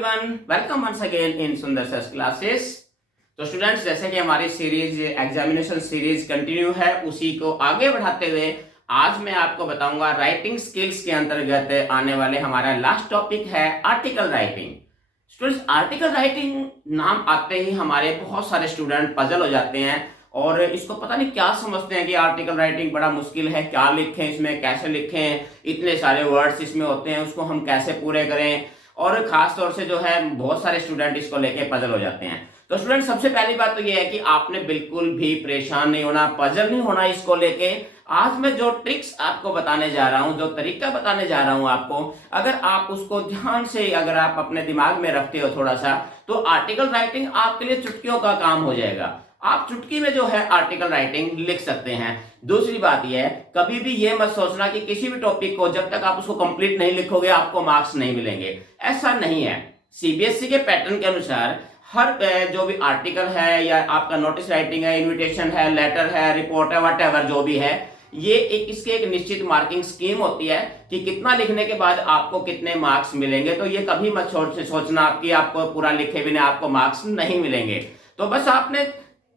Everyone, welcome once again in Sundar sir classes. तो students, जैसे कि हमारी सीरीज एग्जामिनेशन सीरीज कंटिन्यू है, उसी को आगे बढ़ाते हुए आज मैं आपको बताऊंगा राइटिंग स्किल्स के अंतर्गत आने वाले हमारा लास्ट टॉपिक है article writing. Students, article writing नाम आते ही हमारे बहुत सारे स्टूडेंट पजल हो जाते हैं और इसको पता नहीं क्या समझते हैं कि आर्टिकल राइटिंग बड़ा मुश्किल है, क्या लिखें इसमें, कैसे लिखें, इतने सारे वर्ड्स इसमें होते हैं, उसको हम कैसे पूरे करें। और खास तौर से जो है बहुत सारे स्टूडेंट इसको लेके पजल हो जाते हैं। तो स्टूडेंट, सबसे पहली बात तो ये है कि आपने बिल्कुल भी परेशान नहीं होना, पजल नहीं होना इसको लेके। आज मैं जो ट्रिक्स आपको बताने जा रहा हूं, जो तरीका बताने जा रहा हूं आपको, अगर आप उसको ध्यान से अगर आप अपने दिमाग में रखते हो थोड़ा सा, तो आर्टिकल राइटिंग आपके लिए चुटकियों का काम हो जाएगा। आप चुटकी में जो है आर्टिकल राइटिंग लिख सकते हैं। दूसरी बात यह है, कभी भी ये मत सोचना कि किसी भी टॉपिक को जब तक आप उसको कंप्लीट नहीं लिखोगे आपको मार्क्स नहीं मिलेंगे। ऐसा नहीं है। सीबीएसई के पैटर्न के अनुसार हर जो भी आर्टिकल है या आपका नोटिस राइटिंग है, इन्विटेशन है, लेटर है, रिपोर्ट है, व्हाटएवर जो भी है, ये इसके एक निश्चित मार्किंग स्कीम होती है कि कितना लिखने के बाद आपको कितने मार्क्स मिलेंगे। तो ये कभी मत सोचना कि आपको पूरा लिखे बिना आपको मार्क्स नहीं मिलेंगे। तो बस आपने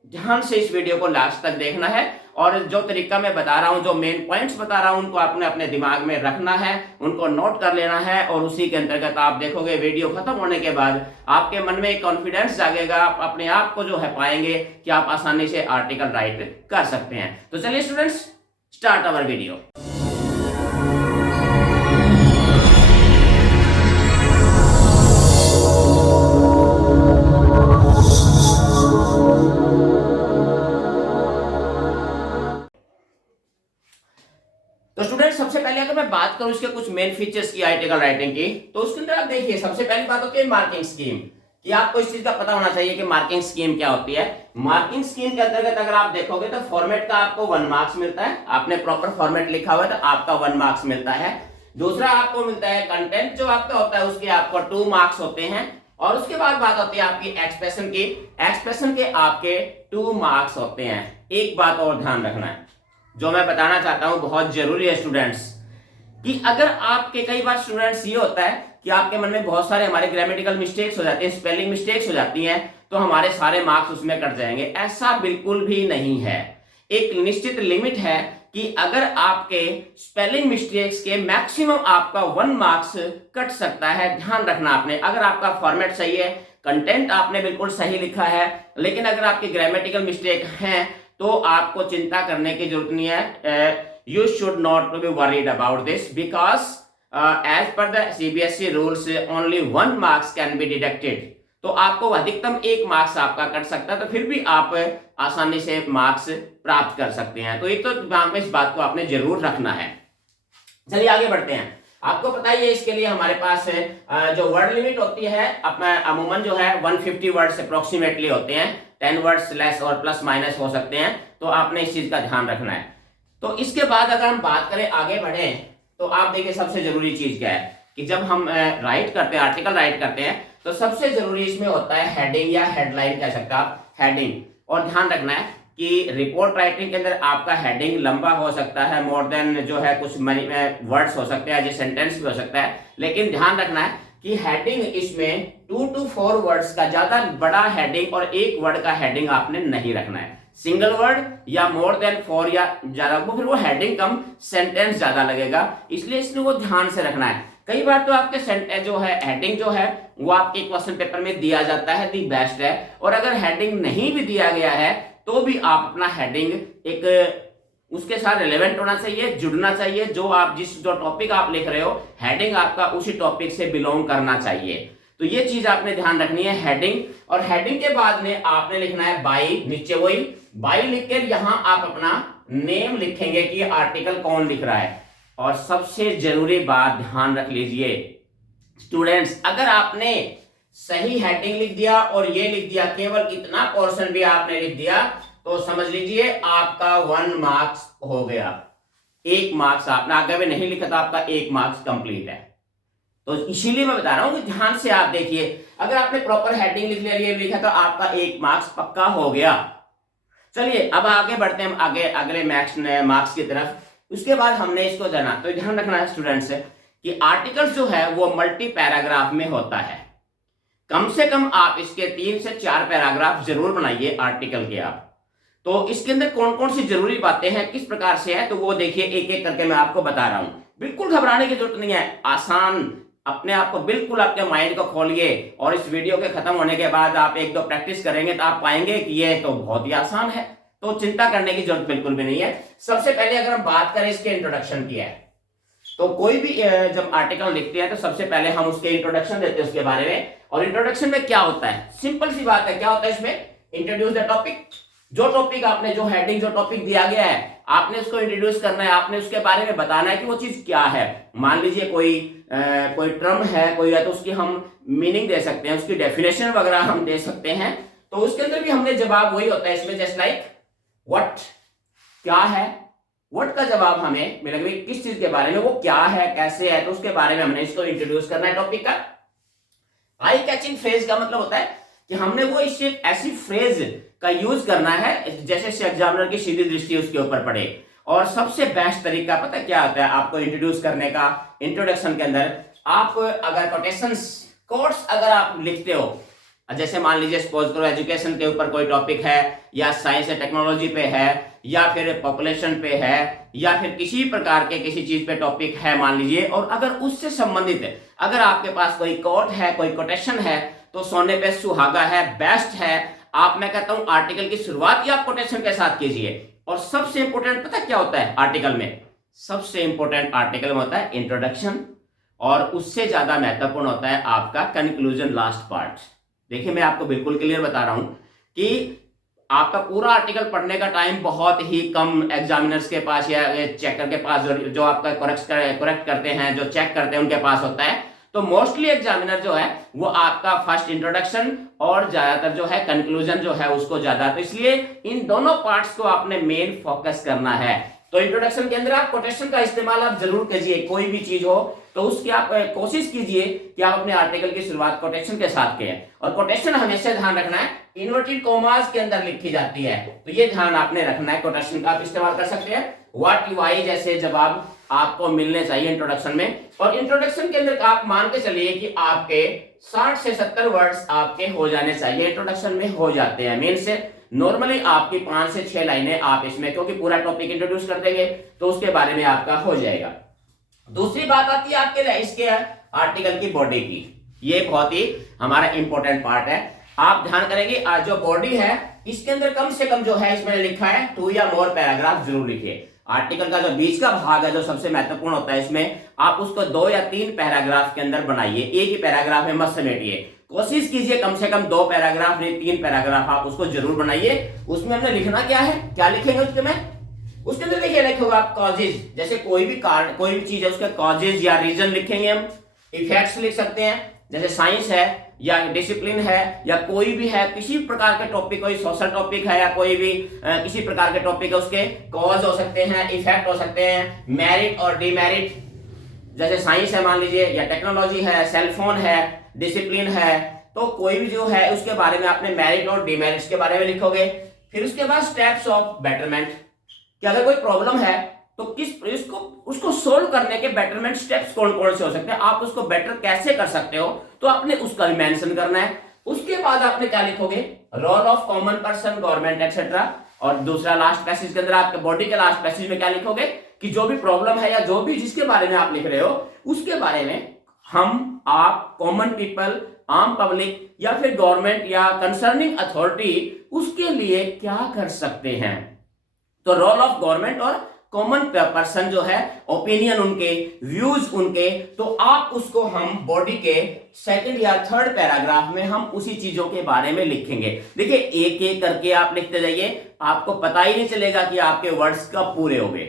ध्यान से इस वीडियो को लास्ट तक देखना है और जो तरीका मैं बता रहा हूं, जो मेन पॉइंट्स बता रहा हूं, उनको आपने अपने दिमाग में रखना है, उनको नोट कर लेना है। और उसी के अंतर्गत आप देखोगे वीडियो खत्म होने के बाद आपके मन में एक कॉन्फिडेंस जागेगा, आप अपने आप को जो है पाएंगे कि आप आसानी से आर्टिकल राइट कर सकते हैं। तो चलिए स्टूडेंट्स, स्टार्ट आवर वीडियो। तो स्टूडेंट, सबसे पहले अगर मैं बात करूं इसके कुछ मेन फीचर्स की आर्टिकल राइटिंग की, तो उसके अंदर आप देखिए सबसे पहली बात होती है मार्किंग स्कीम, कि आपको इस चीज का पता होना चाहिए कि मार्किंग स्कीम क्या होती है। मार्किंग स्कीम के अंतर्गत अगर आप देखोगे तो फॉर्मेट का आपको 1 मार्क्स मिलता है। आपने प्रॉपर फॉर्मेट लिखा हुआ है तो आपका 1 मार्क्स मिलता है। दूसरा आपको मिलता है कंटेंट जो आपका होता है, उसके आपको 2 मार्क्स होते हैं। और उसके बाद बात होती है आपकी एक्सप्रेशन की। एक्सप्रेशन के आपके 2 मार्क्स होते हैं। एक बात और ध्यान रखना है, जो मैं बताना चाहता हूं बहुत जरूरी है स्टूडेंट्स, कि अगर आपके कई बार स्टूडेंट्स ये होता है कि आपके मन में बहुत सारे हमारे ग्रामेटिकल मिस्टेक्स हो जाते हैं, स्पेलिंग मिस्टेक्स हो जाती हैं, तो हमारे सारे मार्क्स उसमें कट जाएंगे। ऐसा बिल्कुल भी नहीं है। एक निश्चित लिमिट है कि अगर आपके स्पेलिंग मिस्टेक्स के मैक्सिमम आपका 1 मार्क्स कट सकता है। ध्यान रखना आपने, अगर आपका फॉर्मेट सही है, कंटेंट आपने बिल्कुल सही लिखा है, लेकिन अगर आपके ग्रामेटिकल मिस्टेक हैं तो आपको चिंता करने की जरूरत नहीं है। You should not be worried about this because as per the CBSE rules only 1 marks can be deducted। तो आपको अधिकतम 1 मार्क्स आपका कट सकता है, तो फिर भी आप आसानी से मार्क्स प्राप्त कर सकते हैं। तो एक तो दिमाग में इस बात को आपने जरूर रखना है। चलिए आगे बढ़ते हैं। आपको पता ही है इसके लिए हमारे पास जो वर्ड लिमिट होती है अपना अमूमन जो है 150 वर्ड्स अप्रोक्सीमेटली होते हैं। 10 वर्ड्स लेस और प्लस माइनस हो सकते हैं, तो आपने इस चीज का ध्यान रखना है। तो इसके बाद अगर हम बात करें, आगे बढ़े, तो आप देखिए सबसे जरूरी चीज क्या है कि जब हम राइट करते हैं, आर्टिकल राइट करते हैं, तो सबसे जरूरी इसमें होता है हेडिंग या हेडलाइन कह सकते हैं आप, हेडिंग। और ध्यान रखना है कि रिपोर्ट राइटिंग के अंदर आपका हेडिंग लंबा हो सकता है, मोर देन जो है कुछ वर्ड्स हो सकते हैं, जैसे सेंटेंस भी हो सकता है, लेकिन ध्यान रखना है कि हेडिंग इसमें 2 to 4 वर्ड्स का, ज्यादा बड़ा हेडिंग और 1 वर्ड का हेडिंग आपने नहीं रखना है। सिंगल वर्ड या मोर देन 4 या ज्यादा, वो फिर वो हेडिंग कम सेंटेंस ज्यादा लगेगा, इसलिए इसमें वो ध्यान से रखना है। कई बार तो आपके सेंटेंस जो है, हेडिंग जो है वो आपके क्वेश्चन पेपर में दिया जाता है, दी बेस्ट है। और अगर हेडिंग नहीं भी दिया गया है तो भी आप अपना हेडिंग एक उसके साथ रिलेवेंट होना चाहिए, जुड़ना चाहिए। जो टॉपिक आप लिख रहे हो, हेडिंग आपका उसी टॉपिक से बिलोंग करना चाहिए। तो ये चीज आपने ध्यान रखनी है, हेडिंग। और हेडिंग के बाद में आपने लिखना है बाई, नीचे वही बाई लिख कर यहां आप अपना नेम लिखेंगे कि आर्टिकल कौन लिख रहा है। और सबसे जरूरी बात ध्यान रख लीजिए स्टूडेंट्स, अगर आपने सही हेडिंग लिख दिया और ये लिख दिया, केवल इतना पोर्शन भी आपने लिख दिया, तो समझ लीजिए आपका 1 मार्क्स हो गया। 1 मार्क्स आपने आगे भी नहीं लिखा तो आपका 1 मार्क्स कंप्लीट है। तो इसीलिए मैं बता रहा हूं कि ध्यान से आप देखिए, अगर आपने प्रॉपर हेडिंग लिख लिया, ये लिखा, तो आपका 1 मार्क्स पक्का हो गया। चलिए अब आगे बढ़ते हैं हम अगले मार्क्स की तरफ। उसके बाद हमने इसको जाना, तो ध्यान रखना है स्टूडेंट्स कि आर्टिकल जो है वो मल्टी पैराग्राफ में होता है। कम से कम आप इसके 3 से 4 पैराग्राफ जरूर बनाइए आर्टिकल के आप। तो इसके अंदर कौन कौन सी जरूरी बातें हैं, किस प्रकार से है, तो वो देखिए एक एक करके मैं आपको बता रहा हूं। बिल्कुल घबराने की जरूरत नहीं है, आसान, अपने आप को बिल्कुल आपके माइंड को खोलिए और इस वीडियो के खत्म होने के बाद आप 1-2 प्रैक्टिस करेंगे तो आप पाएंगे कि ये तो बहुत ही आसान है, तो चिंता करने की जरूरत बिल्कुल भी नहीं है। सबसे पहले अगर हम बात करें इसके इंट्रोडक्शन की है, तो कोई भी जब आर्टिकल लिखते हैं तो सबसे पहले हम उसके इंट्रोडक्शन देते हैं उसके बारे में। और इंट्रोडक्शन में क्या होता है, सिंपल सी बात है, क्या होता है इसमें, इंट्रोड्यूस द टॉपिक। जो टॉपिक आपने, जो हेडिंग, जो टॉपिक दिया गया है, आपने उसको इंट्रोड्यूस करना है, आपने उसके बारे में बताना है कि वो चीज क्या है। मान लीजिए कोई टर्म है, कोई है, तो उसकी हम मीनिंग दे सकते हैं, उसकी डेफिनेशन वगैरह हम दे सकते हैं। तो उसके अंदर भी हमने जवाब वही होता है इसमें, जस्ट लाइक व्हाट, क्या है, व्हाट का जवाब हमें मिलेगा, किस चीज के बारे में, वो क्या है, कैसे है, तो उसके बारे में हमने इसको इंट्रोड्यूस करना है टॉपिक का। आई कैचिंग फ्रेज का मतलब होता है कि हमने वो इस ऐसी फ्रेज का यूज करना है जैसे एग्जामिनर की सीधी दृष्टि उसके ऊपर पड़े। और सबसे बेस्ट तरीका पता क्या होता है आपको इंट्रोड्यूस करने का, इंट्रोडक्शन के अंदर आप अगर कोटेशंस, कोट्स अगर आप लिखते हो, जैसे मान लीजिए सपोज करो एजुकेशन के ऊपर कोई टॉपिक है, या साइंस एंड टेक्नोलॉजी पे है, या फिर पॉपुलेशन पे है, या फिर किसी प्रकार के किसी चीज पे टॉपिक है मान लीजिए, और अगर उससे संबंधित है, अगर आपके पास कोई कोट है, कोई कोटेशन है, तो सोने पे सुहागा है, बेस्ट है। आप, मैं कहता हूं आर्टिकल की शुरुआत ही आप कोटेशन के साथ कीजिए। और सबसे इंपॉर्टेंट पता क्या होता है आर्टिकल में, सबसे इंपॉर्टेंट आर्टिकल में होता है इंट्रोडक्शन, और उससे ज्यादा महत्वपूर्ण होता है आपका कंक्लूजन, लास्ट पार्ट। देखिए मैं आपको बिल्कुल क्लियर बता रहा हूं कि आपका पूरा आर्टिकल पढ़ने का टाइम बहुत ही कम एग्जामिनर्स के पास या चेकर के पास, जो आपका करेक्ट करते हैं, जो चेक करते हैं, उनके पास होता है। तो मोस्टली एग्जामिनर जो है वो आपका फर्स्ट इंट्रोडक्शन और ज्यादातर जो है कंक्लूजन जो है उसको ज्यादा, तो इसलिए इन दोनों पार्ट्स को आपने मेन फोकस करना है। तो इंट्रोडक्शन के अंदर आप कोटेशन का इस्तेमाल आप जरूर कीजिए, कोई भी चीज हो तो उसकी आप कोशिश कीजिए कि आप अपने आर्टिकल की शुरुआत कोटेशन के साथ करें। और कोटेशन हमेशा ध्यान रखना है इन्वर्टेड कॉमास के अंदर लिखी जाती है, तो ये ध्यान आपने रखना है। कोटेशन का आप इस्तेमाल कर सकते हैं, व्हाट, वाई जैसे जवाब आपको मिलने चाहिए इंट्रोडक्शन में। और इंट्रोडक्शन के अंदर आप मान के चलिए कि आपके 60 से 70 वर्ड्स आपके हो जाने चाहिए, इंट्रोडक्शन में हो जाते हैं। मेन से नॉर्मली आपकी 5 से 6 लाइनें आप इसमें, क्योंकि पूरा टॉपिक इंट्रोड्यूस कर देंगे तो उसके बारे में आपका हो जाएगा। दूसरी बात आती है आपके इसके आर्टिकल की बॉडी की, ये बहुत ही हमारा इंपॉर्टेंट पार्ट है। आप ध्यान करेंगे जो बॉडी है इसके अंदर कम से कम जो है इसमें लिखा है 2 या मोर पैराग्राफ जरूर लिखिए। आर्टिकल का जो बीच का भाग है जो सबसे महत्वपूर्ण होता है इसमें, आप उसको 2 या 3 पैराग्राफ के अंदर बनाइए, एक ही पैराग्राफ में मत समेटिए। कोशिश कीजिए कम से कम 2 पैराग्राफ नहीं 3 पैराग्राफ आप उसको जरूर बनाइए। उसमें हमने लिखना क्या है, क्या लिखेंगे उसके अंदर देखिए लिखोगे आप कॉजेज, जैसे कोई भी कारण, कोई भी चीज है उसके कॉजेज या रीजन लिखेंगे हम। इफेक्ट्स लिख सकते हैं, जैसे साइंस है या डिसिप्लिन है या कोई भी है, किसी प्रकार के टॉपिक, कोई सोशल टॉपिक है या कोई भी किसी प्रकार के टॉपिक है, उसके कॉज हो सकते हैं, इफेक्ट हो सकते हैं, मेरिट और डिमेरिट। जैसे साइंस है मान लीजिए, या टेक्नोलॉजी है, सेलफोन है, डिसिप्लिन है, तो कोई भी जो है उसके बारे में आपने मेरिट और डिमेरिट्स के बारे में लिखोगे। फिर उसके बाद स्टेप्स ऑफ बेटरमेंट, कि अगर कोई प्रॉब्लम है तो उसको सोल्व करने के बेटरमेंट स्टेप्स कौन कौन से हो सकते हैं, आप उसको बेटर कैसे कर सकते हो, तो आपने उसका भी मेंशन करना है। उसके बाद आपने क्या लिखोगे, role of common person, government etcetera. और दूसरा लास्ट पैसेज के अंदर आपके बॉडी के लास्ट पैसेज में क्या लिखोगे कि जो भी प्रॉब्लम है या जो भी जिसके बारे में आप लिख रहे हो उसके बारे में हम, आप, कॉमन पीपल, आम पब्लिक या फिर गवर्नमेंट या कंसर्निंग अथॉरिटी उसके लिए क्या कर सकते हैं। तो रोल ऑफ गवर्नमेंट और कॉमन पर्सन जो है, ओपिनियन उनके, व्यूज उनके, तो आप उसको हम बॉडी के 2nd या 3rd पैराग्राफ में हम उसी चीजों के बारे में लिखेंगे। देखिए एक एक करके आप लिखते जाइए, आपको पता ही नहीं चलेगा कि आपके वर्ड्स कब पूरे हो गए।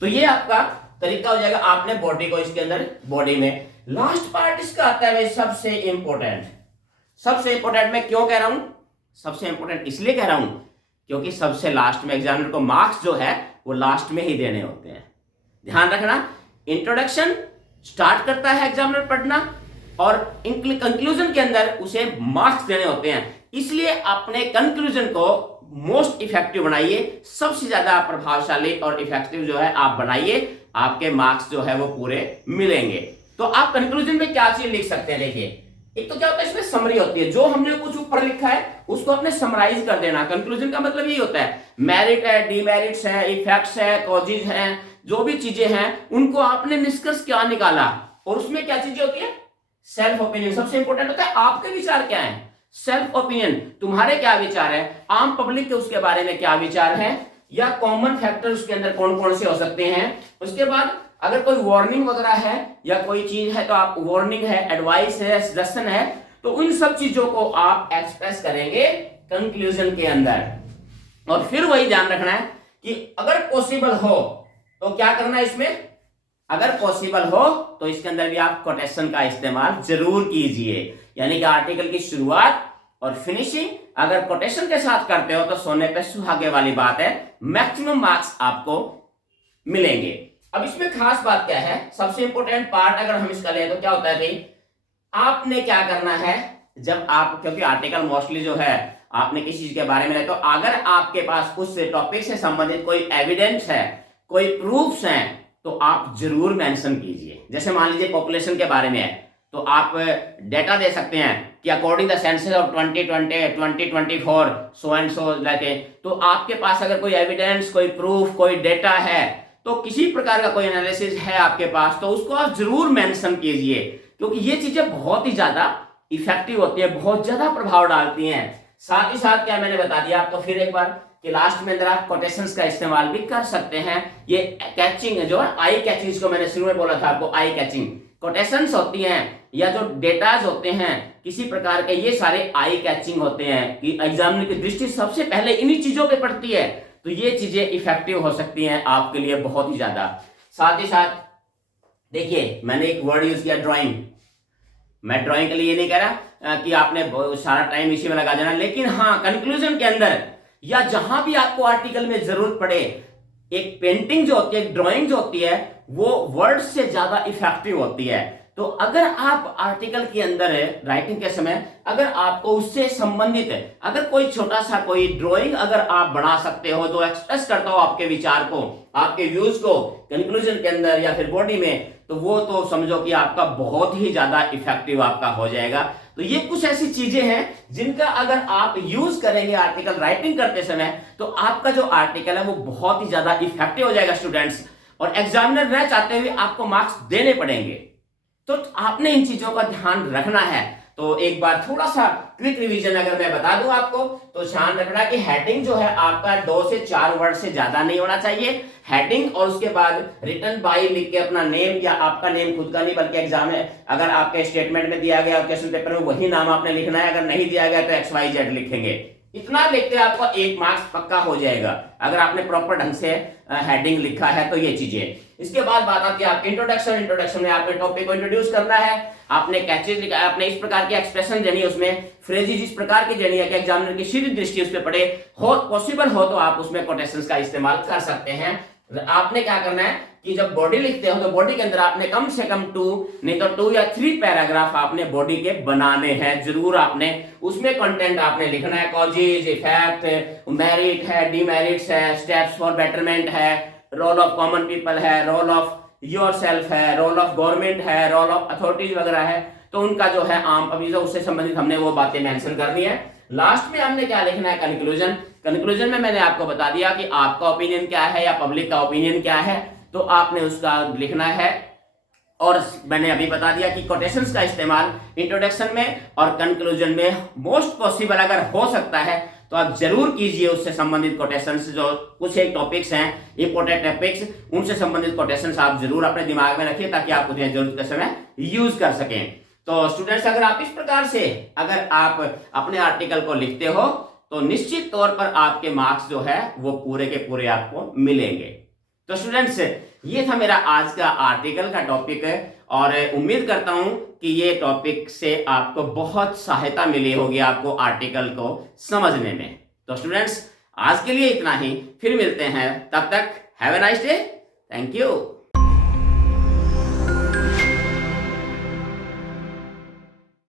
तो ये आपका तरीका हो जाएगा, आपने बॉडी को इसके अंदर, बॉडी में लास्ट पार्ट इसका आता है सबसे इंपॉर्टेंट। सबसे इंपॉर्टेंट मैं क्यों कह रहा हूं, सबसे इंपॉर्टेंट इसलिए कह रहा हूं क्योंकि सबसे लास्ट में एग्जामिनर को मार्क्स जो है वो लास्ट में ही देने होते हैं। ध्यान रखना, इंट्रोडक्शन स्टार्ट करता है एग्जामिनर पढ़ना और कंक्लूजन के अंदर उसे मार्क्स देने होते हैं। इसलिए अपने कंक्लूजन को मोस्ट इफेक्टिव बनाइए, सबसे ज्यादा प्रभावशाली और इफेक्टिव जो है आप बनाइए, आपके मार्क्स जो है वो पूरे मिलेंगे। तो आप कंक्लूजन में क्या चीज लिख सकते हैं, देखिए एक तो क्या होता है इसमें समरी होती है, जो हमने कुछ ऊपर लिखा है उसको अपने समराइज कर देना। कंक्लूजन का मतलब यही होता है, मेरिट है, डीमेरिट्स है, इफेक्ट्स है, कॉजेज है, जो भी चीजें हैं उनको आपने निष्कर्ष क्या निकाला, और उसमें क्या चीजें होती है, सेल्फ ओपिनियन सबसे इंपॉर्टेंट होता है। आपके विचार क्या है, सेल्फ ओपिनियन, तुम्हारे क्या विचार है, आम पब्लिक के उसके बारे में क्या विचार है, या कॉमन फैक्टर उसके अंदर कौन कौन से हो सकते हैं। उसके बाद अगर कोई वार्निंग वगैरह है या कोई चीज है तो आप वार्निंग है, एडवाइस है, सजेशन है, तो उन सब चीजों को आप एक्सप्रेस करेंगे कंक्लूजन के अंदर। और फिर वही ध्यान रखना है कि अगर पॉसिबल हो तो क्या करना है इसमें, अगर पॉसिबल हो तो इसके अंदर भी आप कोटेशन का इस्तेमाल जरूर कीजिए। यानी कि आर्टिकल की शुरुआत और फिनिशिंग अगर कोटेशन के साथ करते हो तो सोने पे सुहागे वाली बात है, मैक्सिमम मार्क्स आपको मिलेंगे। अब इसमें खास बात क्या है, सबसे इंपॉर्टेंट पार्ट अगर हम इसका लें तो क्या होता है कि आपने क्या करना है जब आप, क्योंकि आर्टिकल मोस्टली जो है आपने किसी चीज के बारे में ले, तो अगर आपके पास उस टॉपिक से संबंधित कोई एविडेंस है, कोई प्रूफ्स हैं, तो आप जरूर मेंशन कीजिए। जैसे मान लीजिए पॉपुलेशन के बारे में है तो आप डेटा दे सकते हैं कि according the census of 2020 2024 so and so like, तो आपके पास अगर कोई एविडेंस, कोई प्रूफ, कोई डेटा है, तो किसी प्रकार का कोई एनालिसिस है आपके पास, तो उसको आप जरूर मेंशन कीजिए, क्योंकि ये चीजें बहुत ही ज्यादा इफेक्टिव होती है, बहुत ज्यादा प्रभाव डालती हैं। साथ ही साथ क्या मैंने बता दिया आपको फिर एक बार कि लास्ट में अंदर आप कोटेशंस का इस्तेमाल भी कर सकते हैं। ये कैचिंग जो है, आई कैचिंग, इसको मैंने शुरू में बोला था आपको, आई कैचिंग कोटेशंस होती हैं या जो डेटाज होते हैं किसी प्रकार के, ये सारे आई कैचिंग होते हैं कि एग्जामिनर की दृष्टि सबसे पहले इन्हीं चीजों पे पड़ती है, तो ये चीजें इफेक्टिव हो सकती हैं आपके लिए बहुत ही ज्यादा। साथ ही साथ देखिए मैंने एक वर्ड यूज किया, ड्राइंग। मैं ड्राइंग के लिए ये नहीं कह रहा कि आपने सारा टाइम इसी में लगा देना, लेकिन हाँ कंक्लूजन के अंदर या जहां भी आपको आर्टिकल में जरूरत पड़े, एक पेंटिंग जो होती है, एक ड्राइंग जो होती है, वो वर्ड से ज्यादा इफेक्टिव होती है। तो अगर आप आर्टिकल के अंदर राइटिंग के समय अगर आपको उससे संबंधित है, अगर कोई छोटा सा कोई ड्राइंग अगर आप बना सकते हो जो एक्सप्रेस करता हो आपके विचार को, आपके व्यूज को कंक्लूजन के अंदर या फिर बॉडी में, तो वो तो समझो कि आपका बहुत ही ज्यादा इफेक्टिव आपका हो जाएगा। तो ये कुछ ऐसी चीजें हैं जिनका अगर आप यूज करेंगे आर्टिकल राइटिंग करते समय, तो आपका जो आर्टिकल है वो बहुत ही ज्यादा इफेक्टिव हो जाएगा स्टूडेंट्स, और एग्जामिनर न चाहते हुए आपको मार्क्स देने पड़ेंगे। तो आपने इन चीजों का ध्यान रखना है। तो एक बार थोड़ा सा क्विक रिवीजन अगर मैं बता दूं आपको, तो ध्यान रखना कि हेडिंग जो है आपका 2 से 4 वर्ड से ज्यादा नहीं होना चाहिए हेडिंग, और उसके बाद रिटन बाय लिख के अपना नेम, या आपका नेम खुद का नहीं बल्कि एग्जाम है अगर आपके स्टेटमेंट में दिया गया क्वेश्चन पेपर में वही नाम आपने लिखना है, अगर नहीं दिया गया तो XYZ लिखेंगे। इतना लिखते आपको 1 मार्क्स पक्का हो जाएगा अगर आपने प्रॉपर ढंग से हेडिंग लिखा है। तो ये चीजें, इसके बाद बात आती है आपकी इंट्रोडक्शन। इंट्रोडक्शन में आपने टॉपिक को इंट्रोड्यूस करना है, आपने कैचेज लिखा है, आपने इस प्रकार की एक्सप्रेशन देनी है, उसमें फ्रेजेस इस प्रकार की देनी है कि एग्जामिनर की सीधी दृष्टि उस पर पड़े, हो पॉसिबल हो तो आप उसमें कोटेशंस का इस्तेमाल कर सकते हैं। आपने क्या करना है कि जब बॉडी लिखते हो तो बॉडी के अंदर आपने कम से कम 2 नहीं तो 2 या 3 पैराग्राफ आपने बॉडी के बनाने हैं जरूर। आपने उसमें कंटेंट आपने लिखना है, कॉजेज, इफेक्ट, मेरिट है, डीमेरिट्स है, स्टेप्स फॉर बेटरमेंट है, रोल ऑफ कॉमन पीपल है, रोल ऑफ योरसेल्फ है, रोल ऑफ गवर्नमेंट है, रोल ऑफ अथॉरिटीज वगैरह है, तो उनका जो है आम पब्लिक उससे संबंधित हमने वो बातें मेंशन करनी है। लास्ट में हमने क्या लिखना है, कंक्लूजन। कंक्लूजन में मैंने आपको बता दिया कि आपका ओपिनियन क्या है या पब्लिक का ओपिनियन क्या है, तो आपने उसका लिखना है। और मैंने अभी बता दिया कि कोटेशंस का इस्तेमाल इंट्रोडक्शन में और कंक्लूजन में मोस्ट पॉसिबल अगर हो सकता है तो आप जरूर कीजिए। उससे संबंधित कोटेशंस जो कुछ एक टॉपिक्स हैं, इंपोर्टेंट टॉपिक्स, उनसे संबंधित कोटेशंस आप जरूर अपने दिमाग में रखिए ताकि आप उन्हें जरूरत के समय यूज कर सकें। तो स्टूडेंट्स अगर आप इस प्रकार से अगर आप अपने आर्टिकल को लिखते हो तो निश्चित तौर पर आपके मार्क्स जो है वो पूरे के पूरे आपको मिलेंगे। तो स्टूडेंट्स ये था मेरा आज का आर्टिकल का टॉपिक है, और उम्मीद करता हूं कि ये टॉपिक से आपको बहुत सहायता मिली होगी आपको आर्टिकल को समझने में। तो स्टूडेंट्स आज के लिए इतना ही, फिर मिलते हैं, तब तक have a nice day, thank you.